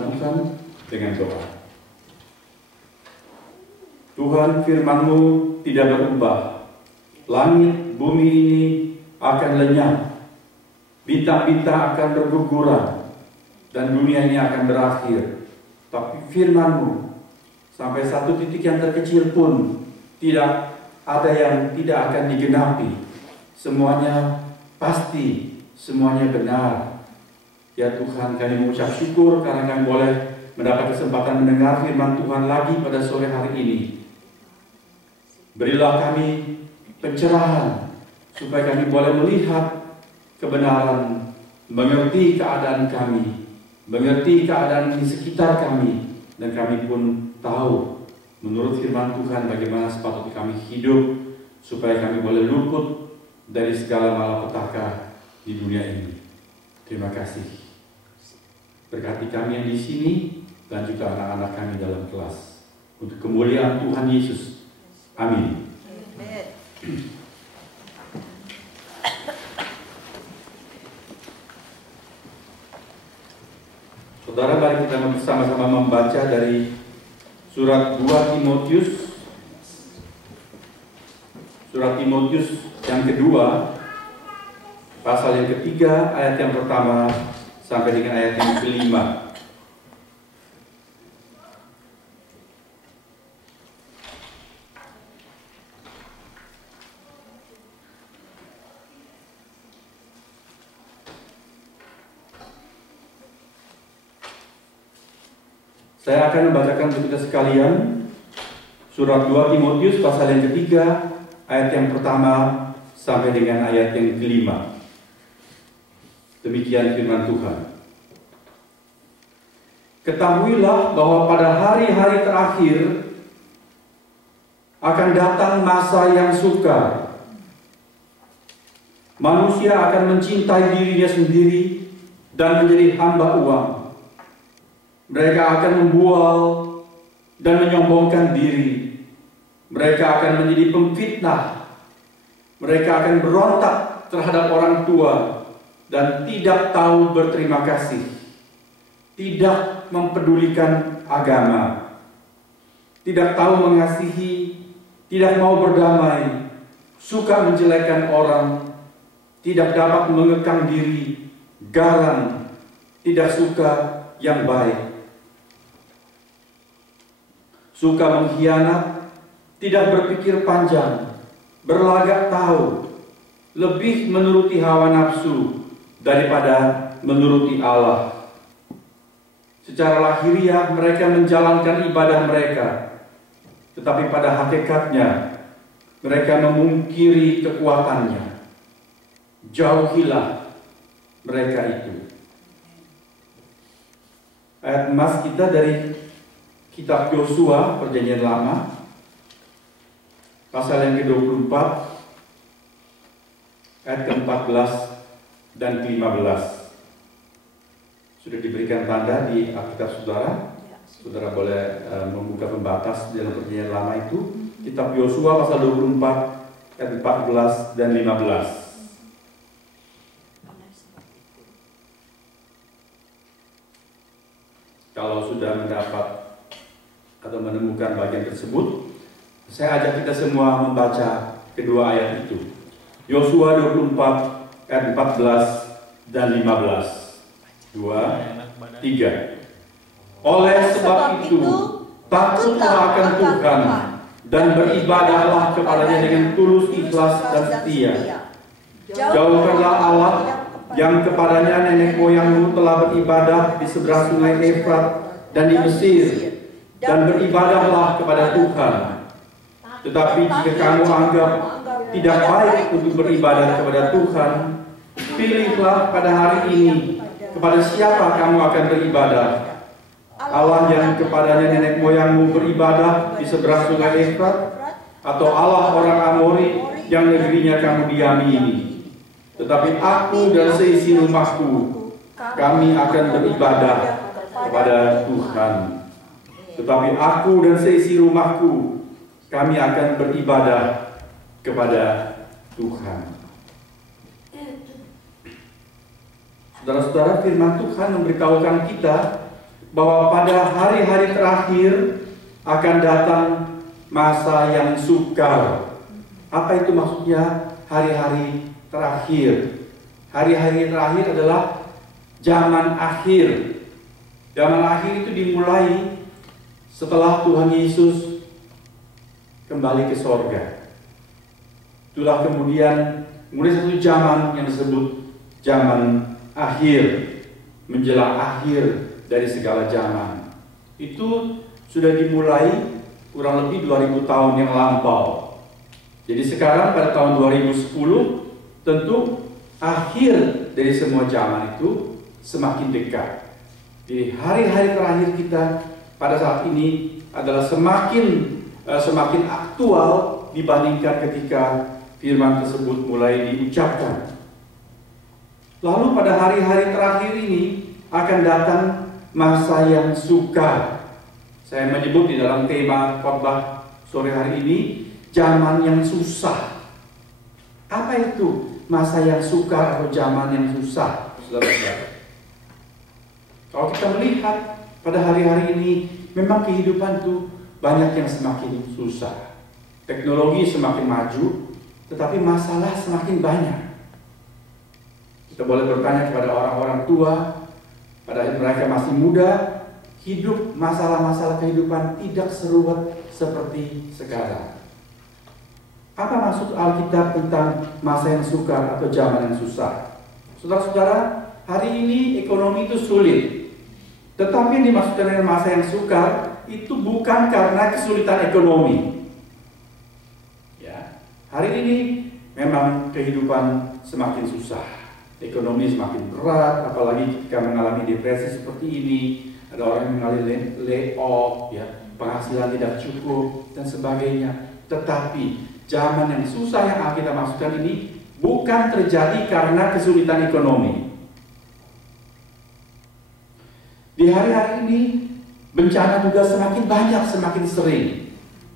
Tuhan dengan doa. Tuhan, firman-Mu tidak berubah. Langit, bumi ini akan lenyap. Bintang-bintang akan berguguran. Dan dunia ini akan berakhir. Tapi firman-Mu sampai satu titik yang terkecil pun tidak ada yang tidak akan digenapi. Semuanya pasti, semuanya benar. Ya Tuhan, kami mengucap syukur karena kami boleh mendapat kesempatan mendengar firman Tuhan lagi pada sore hari ini. Berilah kami pencerahan supaya kami boleh melihat kebenaran, mengerti keadaan kami, mengerti keadaan di sekitar kami, dan kami pun tahu menurut firman Tuhan bagaimana sepatutnya kami hidup supaya kami boleh luput dari segala malapetaka di dunia ini. Terima kasih. Berkati kami yang di sini dan juga anak-anak kami dalam kelas. Untuk kemuliaan Tuhan Yesus. Amin. Saudara, mari kita bersama-sama membaca dari surat 2 Timotius. Surat Timotius yang kedua, pasal yang ketiga, ayat yang pertama sampai dengan ayat yang kelima. Saya akan membacakan untuk kita sekalian surat 2 Timotius pasal yang ketiga, ayat yang pertama sampai dengan ayat yang kelima. Demikian firman Tuhan. Ketahuilah bahwa pada hari-hari terakhir akan datang masa yang sukar. Manusia akan mencintai dirinya sendiri dan menjadi hamba uang. Mereka akan membual dan menyombongkan diri. Mereka akan menjadi pemfitnah. Mereka akan berontak terhadap orang tua dan tidak tahu berterima kasih. Tidak mempedulikan agama. Tidak tahu mengasihi. Tidak mau berdamai. Suka menjelekkan orang. Tidak dapat mengekang diri. Garang. Tidak suka yang baik. Suka mengkhianat, tidak berpikir panjang, berlagak tahu, lebih menuruti hawa nafsu daripada menuruti Allah. Secara lahiriah mereka menjalankan ibadah mereka, tetapi pada hakikatnya mereka memungkiri kekuatannya. Jauhilah mereka itu. Ayat emas kita dari Kitab Yosua, Perjanjian Lama, pasal yang ke-24, ayat ke-14 dan ke-15. Sudah diberikan tanda di Alkitab saudara. Saudara boleh membuka pembatas dalam Perjanjian Lama itu. Kitab Yosua, pasal 24, ayat 14 dan 15. Kalau sudah mendapat atau menemukan bagian tersebut, saya ajak kita semua membaca kedua ayat itu. Yosua 24 ayat 14 dan 15. 2, 3. Oleh sebab itu, takutlah akan Tuhan dan beribadahlah kepadanya dengan tulus, ikhlas dan setia. Jauhkanlah Allah yang kepadanya nenek moyangmu telah beribadah di seberang sungai Efrat dan di Mesir, dan beribadahlah kepada Tuhan. Tetapi jika kamu anggap tidak baik untuk beribadah kepada Tuhan, pilihlah pada hari ini kepada siapa kamu akan beribadah. Allah yang kepadanya nenek moyangmu beribadah di seberang sungai Efrat, atau Allah orang Amori yang negerinya kamu diami ini. Tetapi aku dan seisi rumahku, kami akan beribadah kepada Tuhan. Tetapi aku dan seisi rumahku, kami akan beribadah kepada Tuhan. Saudara-saudara, firman Tuhan memberitahukan kita bahwa pada hari-hari terakhir akan datang masa yang sukar. Apa itu maksudnya hari-hari terakhir? Hari-hari terakhir adalah zaman akhir. Zaman akhir itu dimulai setelah Tuhan Yesus kembali ke sorga. Itulah kemudian mulai satu zaman yang disebut zaman akhir, menjelang akhir dari segala zaman. Itu sudah dimulai kurang lebih 2000 tahun yang lampau. Jadi sekarang pada tahun 2010 tentu akhir dari semua zaman itu semakin dekat. Jadi hari-hari terakhir kita pada saat ini adalah semakin aktual dibandingkan ketika firman tersebut mulai diucapkan. Lalu pada hari-hari terakhir ini akan datang masa yang sukar. Saya menyebut di dalam tema khotbah sore hari ini, zaman yang susah. Apa itu masa yang sukar atau zaman yang susah, saudara-saudara? Kalau kita melihat pada hari-hari ini, memang kehidupan itu banyak yang semakin susah. Teknologi semakin maju, tetapi masalah semakin banyak. Kita boleh bertanya kepada orang-orang tua, pada mereka masih muda, hidup masalah-masalah kehidupan tidak seruat seperti sekarang. Apa maksud Alkitab tentang masa yang sukar atau zaman yang susah? Saudara-saudara, hari ini ekonomi itu sulit. Tetapi yang dimaksudkan dengan masa yang sukar itu bukan karena kesulitan ekonomi. Ya, hari ini memang kehidupan semakin susah. Ekonomi semakin berat, apalagi jika mengalami depresi seperti ini. Ada orang yang mengalami layoff, ya, penghasilan tidak cukup dan sebagainya. Tetapi zaman yang susah yang kita maksudkan ini bukan terjadi karena kesulitan ekonomi. Di hari-hari ini bencana juga semakin banyak, semakin sering.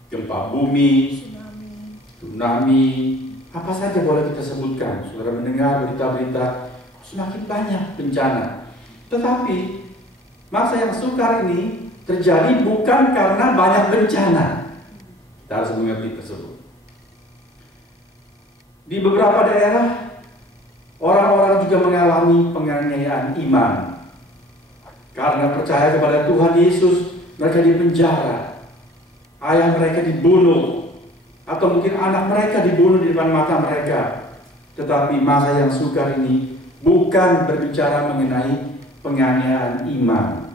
Gempa bumi, tsunami, apa saja boleh kita sebutkan. Saudara mendengar berita-berita semakin banyak bencana. Tetapi masa yang sukar ini terjadi bukan karena banyak bencana. Kita harus mengerti tersebut. Di beberapa daerah, orang-orang juga mengalami penganiayaan iman. Karena percaya kepada Tuhan Yesus, mereka dipenjara. Ayah mereka dibunuh. Atau mungkin anak mereka dibunuh di depan mata mereka. Tetapi masa yang sukar ini bukan berbicara mengenai penganiayaan iman.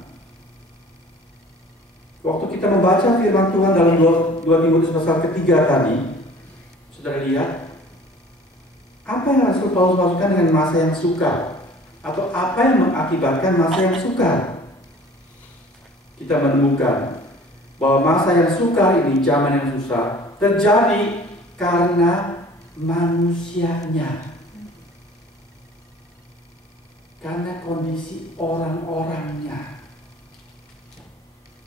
Waktu kita membaca firman Tuhan dalam 2 Timotius pasal ketiga tadi, saudara lihat, apa yang Rasul Paulus maksudkan dengan masa yang sukar? Atau apa yang mengakibatkan masa yang sukar? Kita menemukan bahwa masa yang sukar ini, zaman yang susah, terjadi karena manusianya. Karena kondisi orang-orangnya.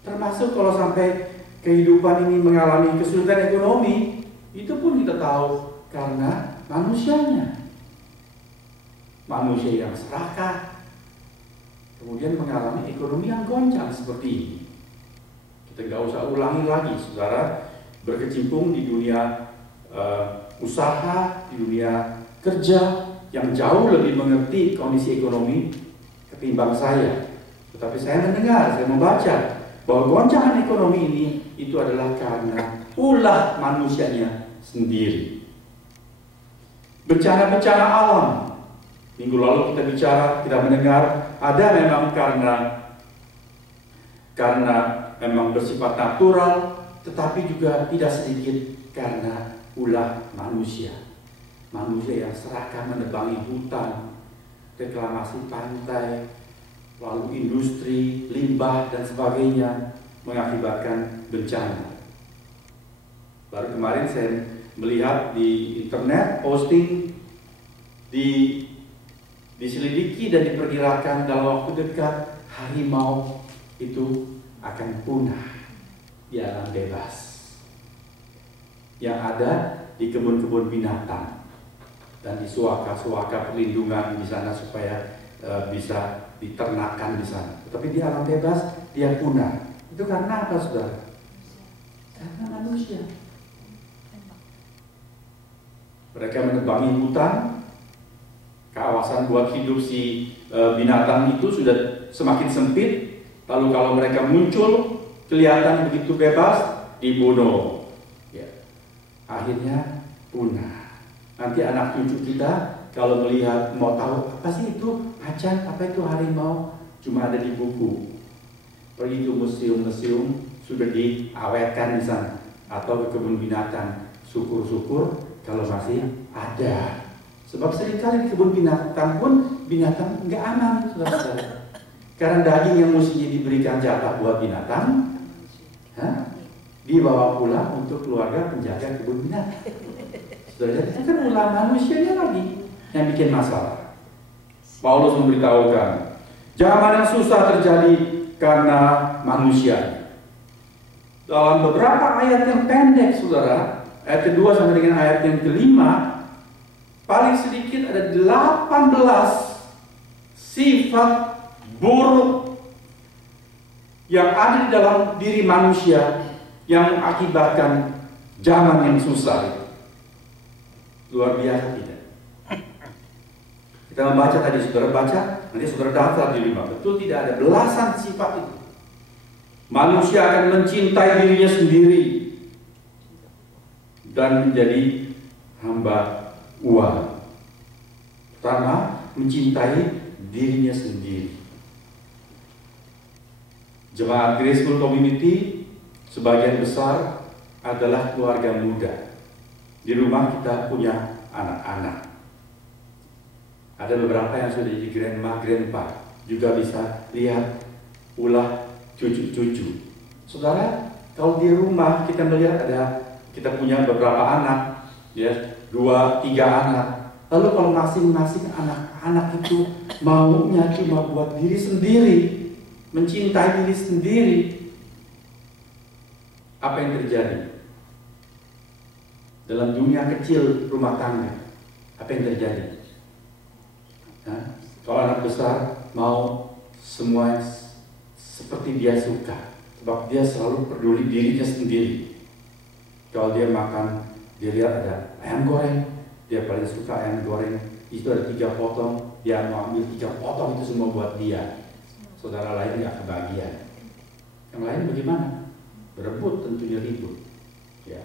Termasuk kalau sampai kehidupan ini mengalami kesulitan ekonomi, itu pun kita tahu karena manusianya. Manusia yang serakah, kemudian mengalami ekonomi yang goncang seperti ini. Kita nggak usah ulangi lagi, saudara, berkecimpung di dunia usaha, di dunia kerja, yang jauh lebih mengerti kondisi ekonomi ketimbang saya. Tetapi saya mendengar, saya membaca bahwa goncangan ekonomi ini itu adalah karena ulah manusianya sendiri. Bencana-bencana alam. Minggu lalu kita mendengar ada memang karena memang bersifat natural, tetapi juga tidak sedikit karena ulah manusia. Manusia yang serakah menebangi hutan, reklamasi pantai, lalu industri, limbah dan sebagainya mengakibatkan bencana. Baru kemarin saya melihat di internet posting diselidiki dan diperkirakan dalam waktu dekat harimau itu akan punah di alam bebas yang ada di kebun-kebun binatang dan di suaka-suaka perlindungan di sana supaya bisa diternakan di sana. Tapi di alam bebas dia punah. Itu karena apa, saudara? Karena manusia. Mereka menebangi hutan, kawasan buat hidup si binatang itu sudah semakin sempit. Lalu kalau mereka muncul kelihatan begitu bebas, dibunuh. Ya. Akhirnya punah. Nanti anak cucu kita kalau melihat mau tahu apa sih itu macan, apa itu harimau, cuma ada di buku. Pergi ke museum-museum sudah diawetkan di sana, atau ke kebun binatang. Syukur-syukur kalau masih ada. Sebab seringkali di kebun binatang pun binatang nggak aman, saudara-saudara. Karena daging yang mestinya diberikan jatah buat binatang, dibawa pulang untuk keluarga penjaga kebun binatang. Saudara, itu kan ulah manusianya lagi yang bikin masalah. Paulus memberitahukan, zaman yang susah terjadi karena manusia. Dalam beberapa ayat yang pendek, saudara, ayat kedua sampai dengan ayat yang kelima, paling sedikit ada 18 sifat buruk yang ada di dalam diri manusia yang mengakibatkan zaman yang susah itu. Luar biasa tidak? Kita membaca tadi, saudara baca, nanti saudara daftar di 5. Betul tidak ada belasan sifat itu. Manusia akan mencintai dirinya sendiri dan menjadi hamba uang. Pertama, mencintai dirinya sendiri. Jemaat Grace School Community sebagian besar adalah keluarga muda. Di rumah kita punya anak-anak. Ada beberapa yang sudah jadi grandma, grandpa. Juga bisa lihat ulah cucu-cucu. Saudara, kalau di rumah kita melihat kita punya beberapa anak, ya, 2, 3 anak. Lalu kalau masing-masing anak-anak itu maunya cuma buat diri sendiri, mencintai diri sendiri, apa yang terjadi? Dalam dunia kecil rumah tangga, apa yang terjadi? Kalau anak besar mau semua seperti dia suka, sebab dia selalu peduli dirinya sendiri. Kalau dia makan, dia lihat ada ayam goreng, dia paling suka ayam goreng, itu ada 3 potong, dia mau ambil 3 potong itu semua buat dia. Saudara lain nggak kebagian. Yang lain bagaimana? Berebut, tentunya ribut. Ya.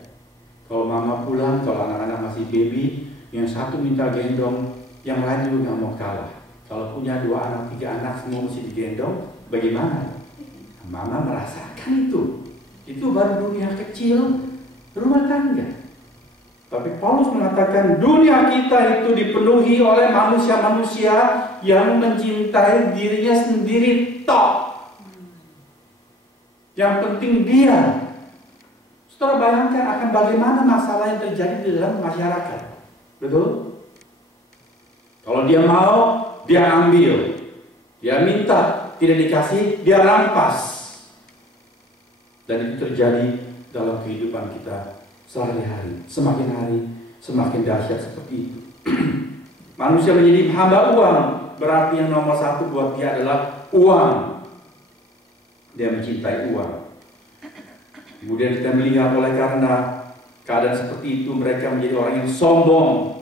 Kalau mama pulang, kalau anak-anak masih baby, yang satu minta gendong, yang lain juga nggak mau kalah. Kalau punya 2 anak, 3 anak semua mesti digendong, bagaimana? Mama merasakan itu. Itu baru dunia kecil rumah tangga. Tapi Paulus mengatakan dunia kita itu dipenuhi oleh manusia-manusia yang mencintai dirinya sendiri tok. Yang penting dia. Saudara bayangkan akan bagaimana masalah yang terjadi di dalam masyarakat. Betul? Kalau dia mau, dia ambil. Dia minta, tidak dikasih, dia rampas. Dan itu terjadi dalam kehidupan kita sehari-hari. Semakin hari, semakin dahsyat seperti itu. Manusia menjadi hamba uang. Berarti yang nomor 1 buat dia adalah uang. Dia mencintai uang. Kemudian kita melihat oleh karena keadaan seperti itu, mereka menjadi orang yang sombong.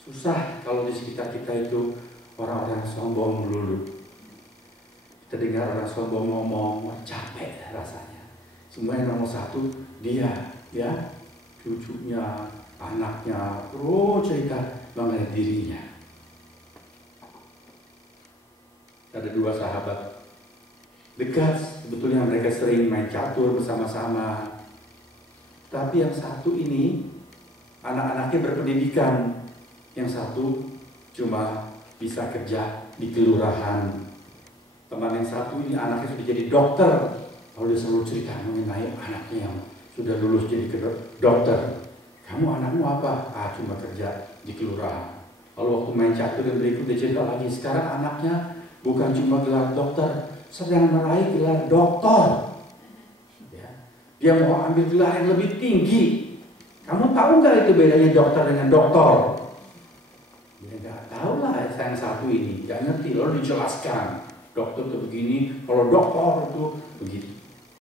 Susah kalau di sekitar kita itu orang-orang sombong melulu. Kita dengar orang sombong ngomong, capek rasanya. Semua yang nomor 1 dia, ya, cucunya, anaknya, cerita mengenai dirinya. Ada 2 sahabat dekat, sebetulnya mereka sering main catur bersama-sama. Tapi yang satu ini anak-anaknya berpendidikan, yang satu cuma bisa kerja di kelurahan. Teman yang satu ini anaknya sudah jadi dokter. Lalu dia selalu cerita mengenai anaknya yang sudah lulus jadi dokter. Kamu anakmu apa? Cuma kerja di kelurahan. Lalu waktu main catur dan berikut dia cerita lagi, sekarang anaknya bukan cuma gelar dokter, sedang meraih gelar doktor. Ya. Dia mau ambil gelar yang lebih tinggi. Kamu tahu nggak itu bedanya dokter dengan doktor? Ya nggak tahu lah yang satu ini, nggak ngerti. Lalu dijelaskan, dokter itu begini, kalau dokter itu begitu.